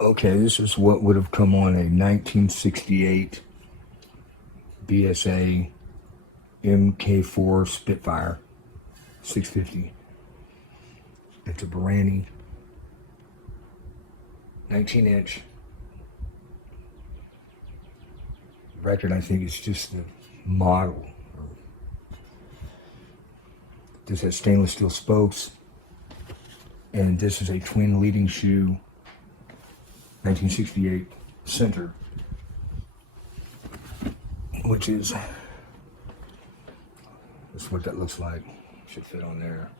Okay, this is what would have come on a 1968 BSA mk4 Spitfire 650. It's a bORRANI 19-inch record. I think it's just the model. This has stainless steel spokes, and this is a twin leading shoe 1968 center, which is that's what that looks like. Should fit on there.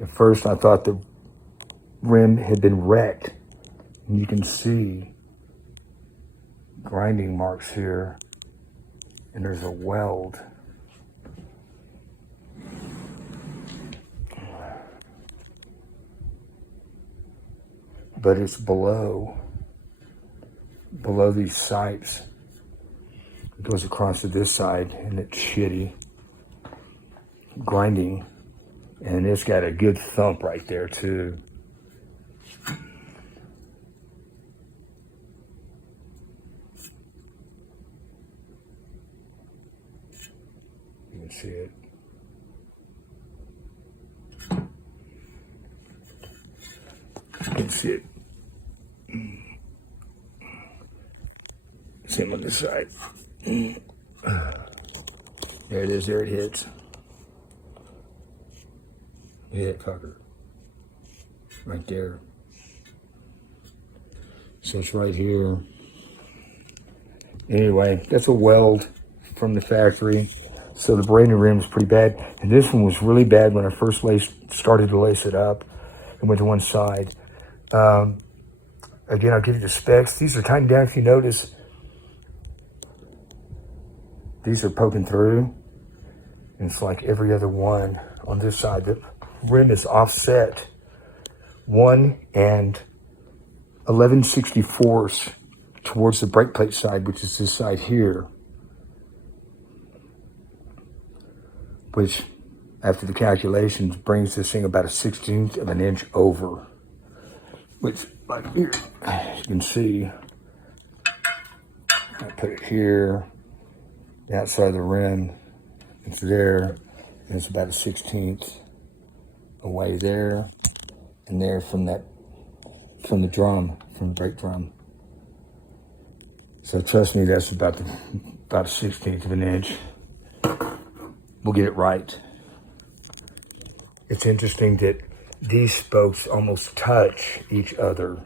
At first I thought the rim had been wrecked, and you can see grinding marks here, and there's a weld. But it's below these sights. It goes across to this side, and it's shitty grinding, and it's got a good thump right there too. You can see it. You can see it. Same on this side. There it is, there it hits. Yeah, fucker. Right there. So it's right here. Anyway, that's a weld from the factory. So the brand new rim is pretty bad. And this one was really bad when I first started to lace it up. It went to one side. Again, I'll give you the specs. These are tightened down. If you notice, these are poking through. And it's like every other one on this side. The rim is offset 1 and 11/64 towards the brake plate side, which is this side here. Which, after the calculations, brings this thing about 1/16 of an inch over. Which, like here, you can see, I put it here, the outside of the rim, it's there, and it's about 1/16 away there, and there from the drum, from the brake drum. So trust me, that's about 1/16 of an inch. We'll get it right. It's interesting that these spokes almost touch each other,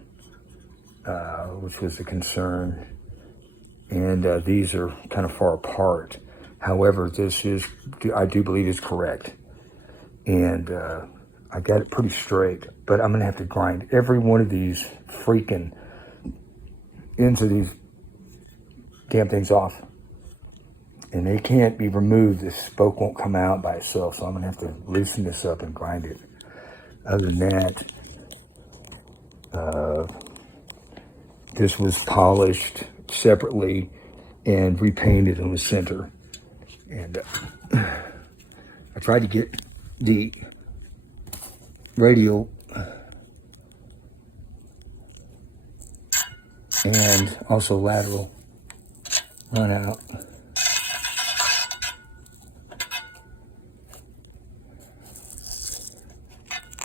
which was a concern. And these are kind of far apart. However, this is, I do believe, is correct. And I got it pretty straight, but I'm gonna have to grind every one of these freaking ends of these damn things off. And they can't be removed. This spoke won't come out by itself, so I'm gonna have to loosen this up and grind it. Other than that, this was polished separately and repainted in the center. And I tried to get the radial and also lateral run out.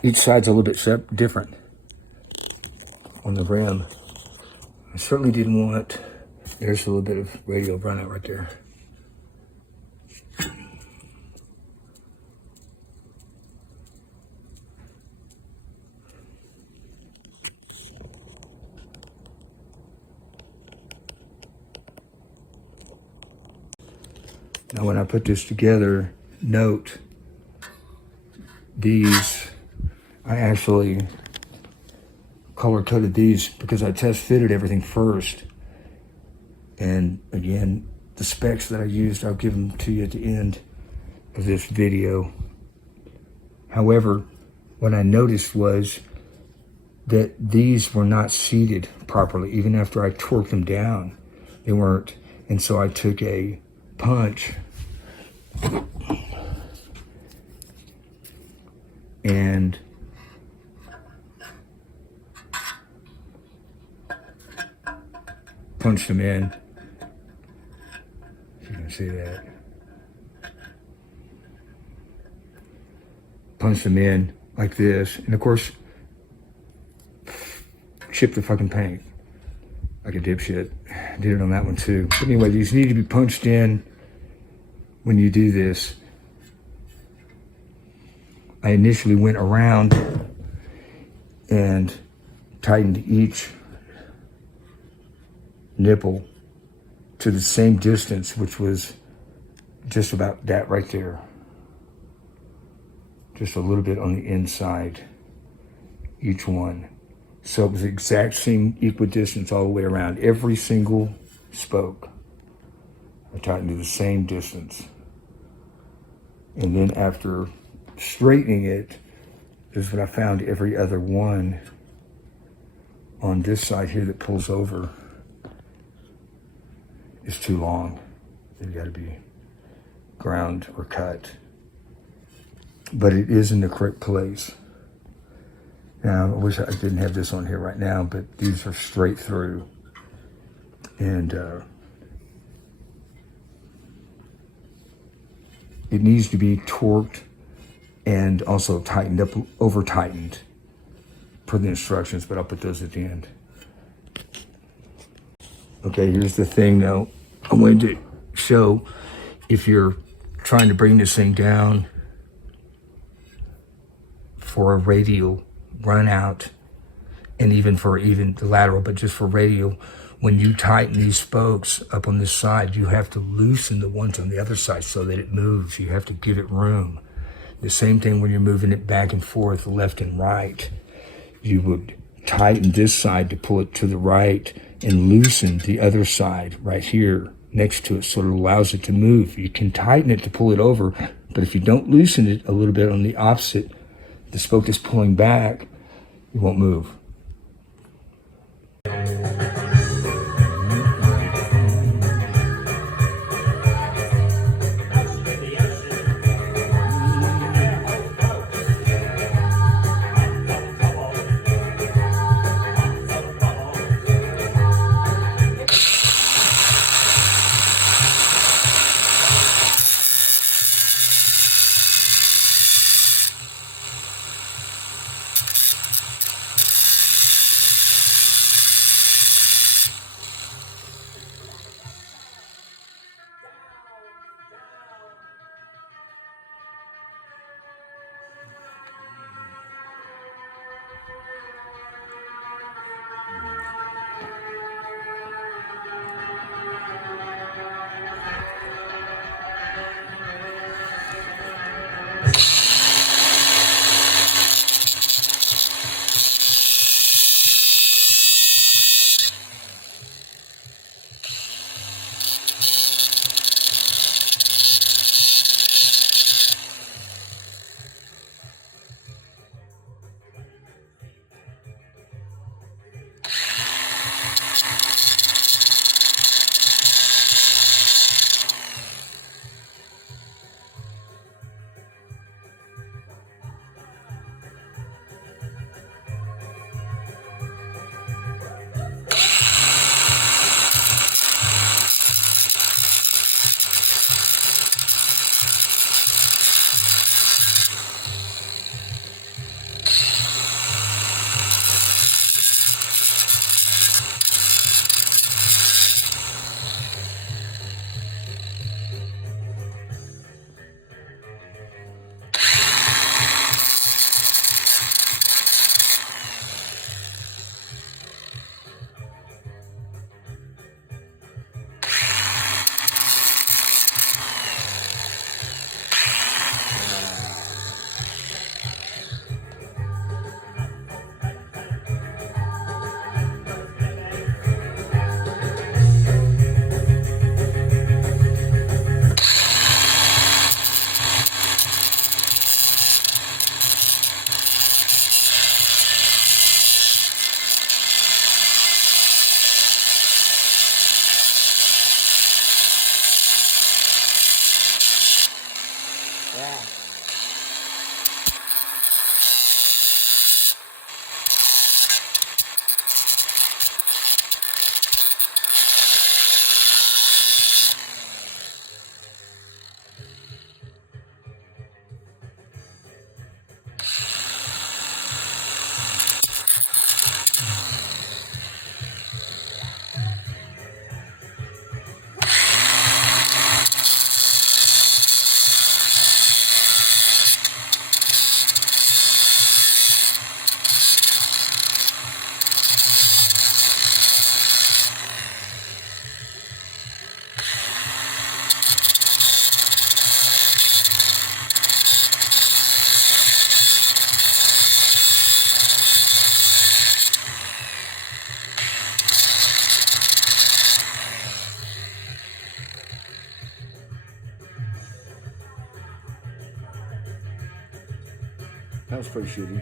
Each side's a little bit different on the rim. I certainly didn't want, there's a little bit of radial run out right there. Now when I put this together, note these, I actually color coded these because I test fitted everything first. And again, the specs that I used, I'll give them to you at the end of this video. However, what I noticed was that these were not seated properly. Even after I torqued them down, they weren't. And so I took a punch and punched them in. If you can see that. Punched them in like this. And of course, chipped the fucking paint like a dipshit. Did it on that one too. But anyway, these need to be punched in when you do this. I initially went around and tightened each nipple to the same distance, which was just about that right there. just a little bit on the inside, each one. So it was the exact same equidistance all the way around. Every single spoke, I tightened to the same distance. And then after straightening it, is when I found every other one on this side here that pulls over is too long. They've got to be ground or cut. But it is in the correct place. Now, I wish I didn't have this on here right now, but these are straight through. And it needs to be torqued and also tightened up, over tightened per the instructions, but I'll put those at the end. Okay, here's the thing now. I wanted to show, if you're trying to bring this thing down for a radial run out, and even for the lateral, but just for radial, when you tighten these spokes up on this side, you have to loosen the ones on the other side so that it moves. You have to give it room. The same thing when you're moving it back and forth, left and right. You would tighten this side to pull it to the right and loosen the other side right here next to it so it allows it to move. You can tighten it to pull it over, but if you don't loosen it a little bit on the opposite, the spoke is pulling back, it won't move. That was pretty shooty.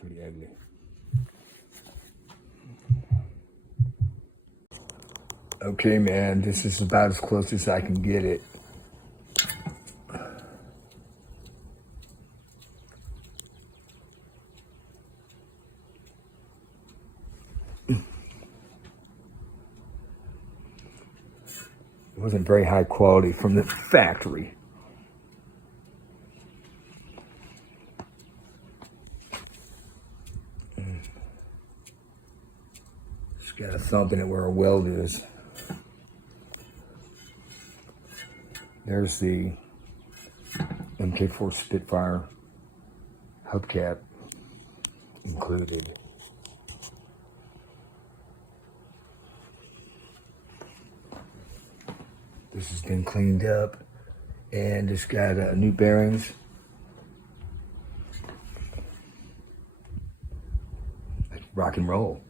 Pretty ugly. Okay, man, this is about as close as I can get it. It wasn't very high quality from the factory. Just got a thump in it where a weld is. There's the MK4 Spitfire hubcap included. This has been cleaned up and it's got new bearings. Rock and roll.